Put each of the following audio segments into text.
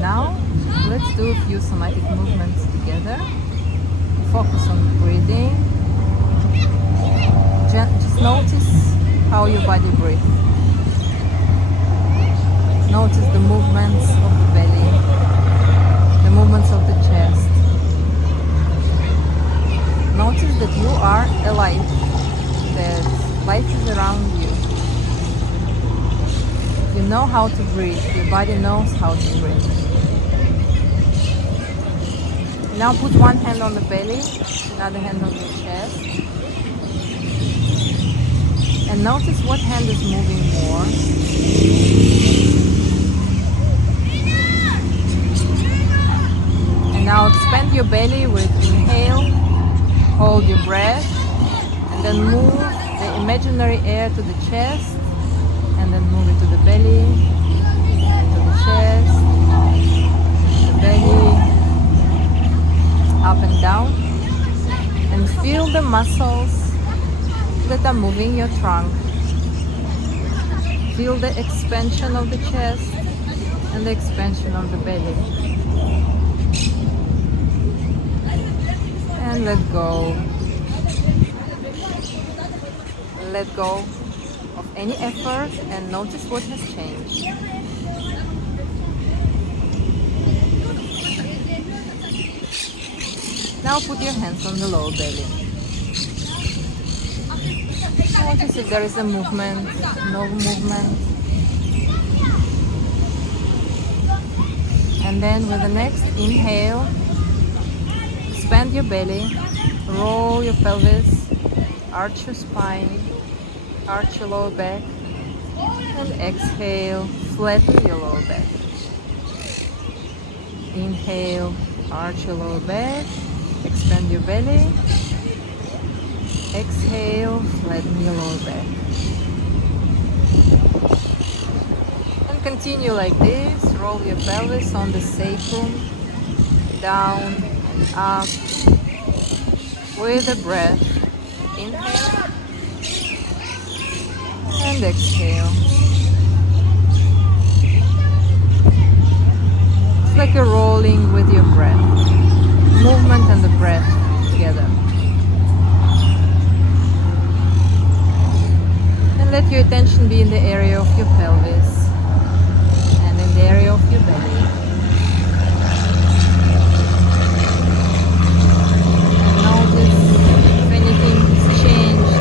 Now, let's do a few somatic movements together. Focus on breathing. Just notice how your body breathes. Notice the movements of the belly, the movements of the chest. Notice that you are alive, that life is around you. You know how to breathe, your body knows how to breathe. Now put one hand on the belly, another hand on your chest. And notice what hand is moving more. And now expand your belly with inhale, hold your breath, and then move the imaginary air to the chest, and then move it to the belly, to the chest, the belly, up and down, and feel the muscles that are moving your trunk. Feel the expansion of the chest and the expansion of the belly. And let go. Let go of any effort and notice what has changed. Now put your hands on the lower belly. Notice if there is a movement, no movement. And then with the next inhale, expand your belly, roll your pelvis, arch your spine, arch your lower back, and exhale, flatten your lower back. Inhale, arch your lower back, expand your belly. Exhale, flatten your lower back. And continue like this. Roll your pelvis on the sacrum, down and up with a breath. Inhale and exhale. It's like a rolling with your breath. Movement and the breath together. And let your attention be in the area of your pelvis and in the area of your belly. And notice if anything has changed,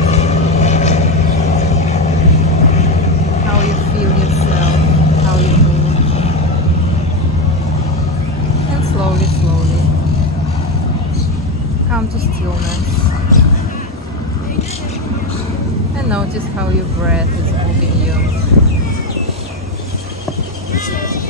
how you feel yourself, how you move. And slowly, slowly come to stillness. And notice how your breath is moving